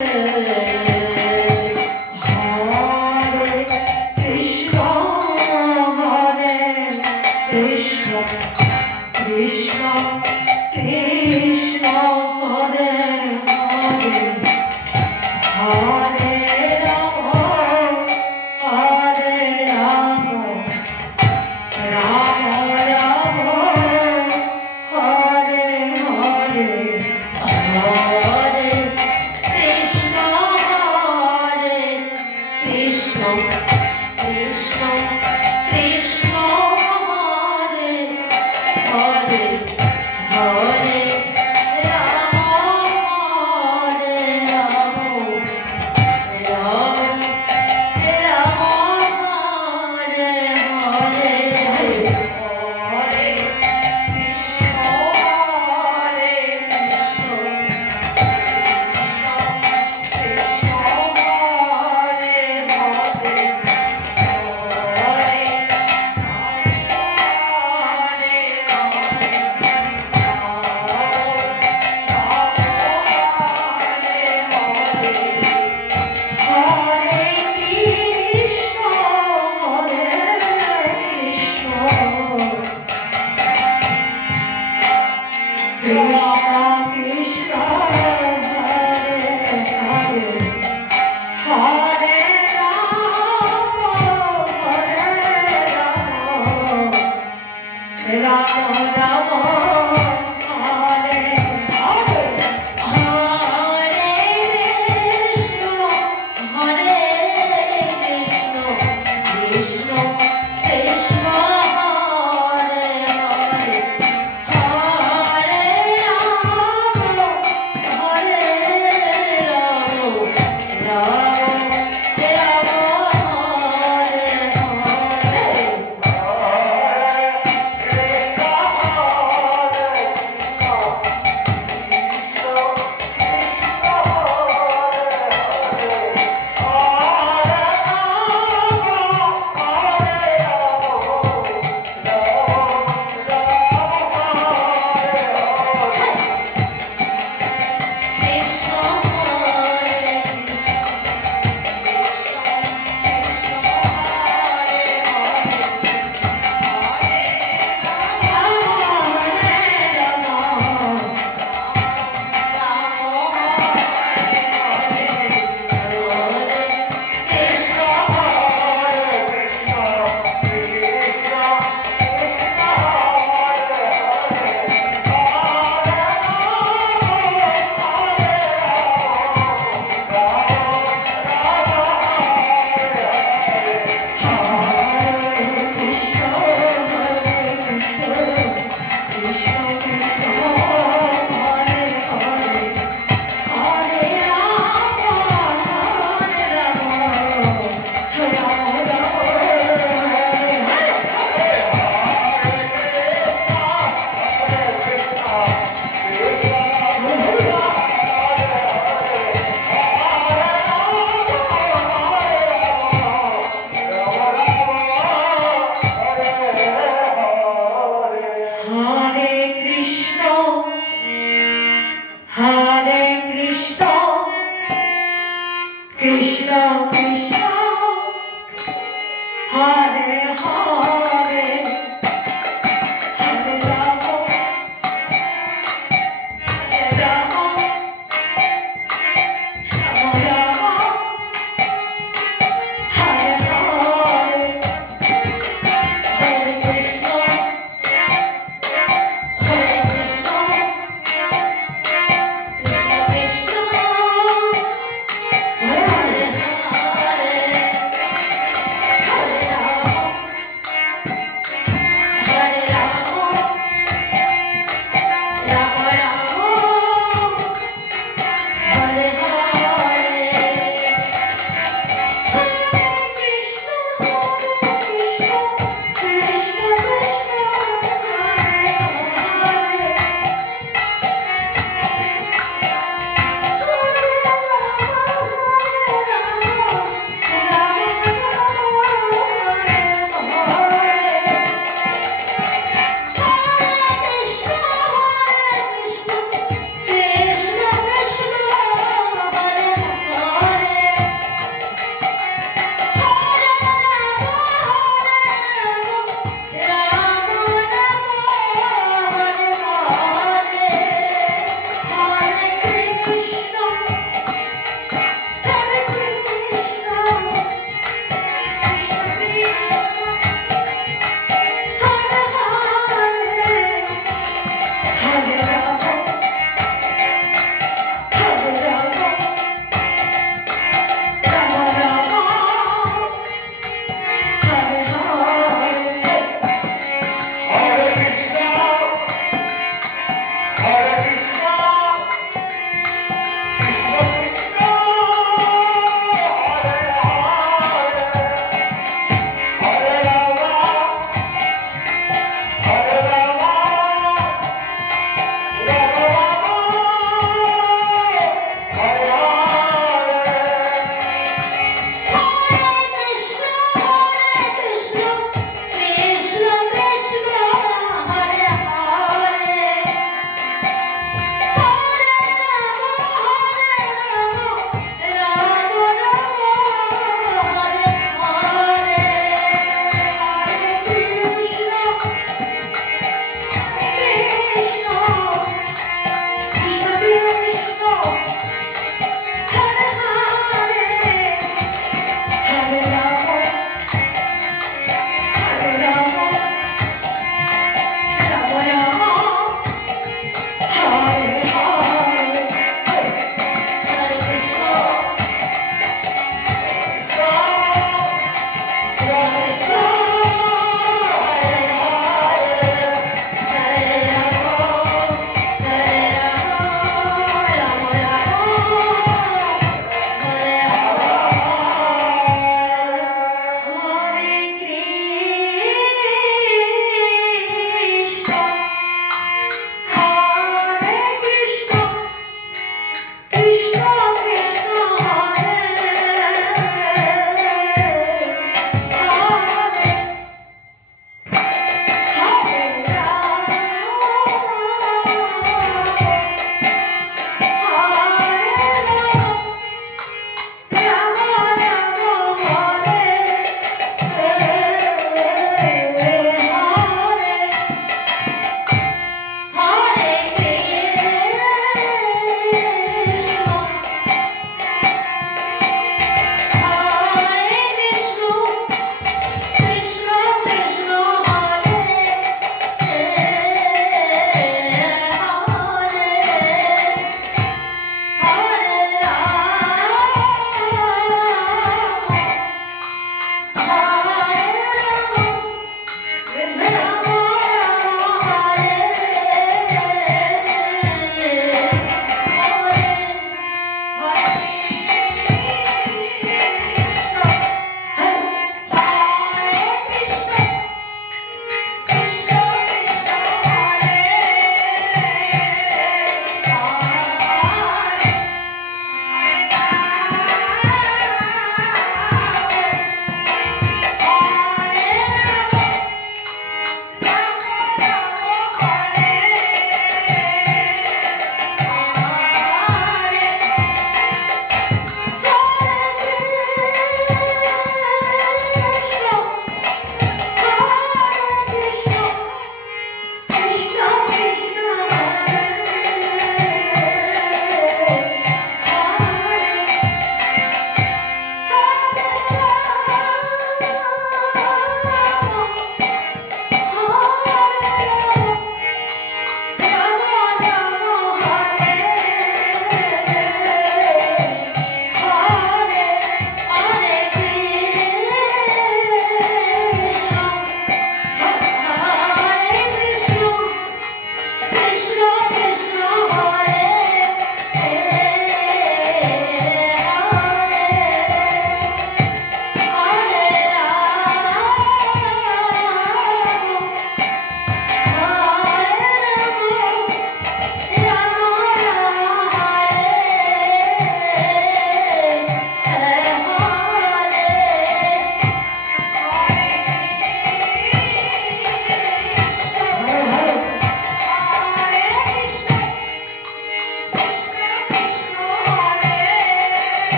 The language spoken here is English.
Hare Krishna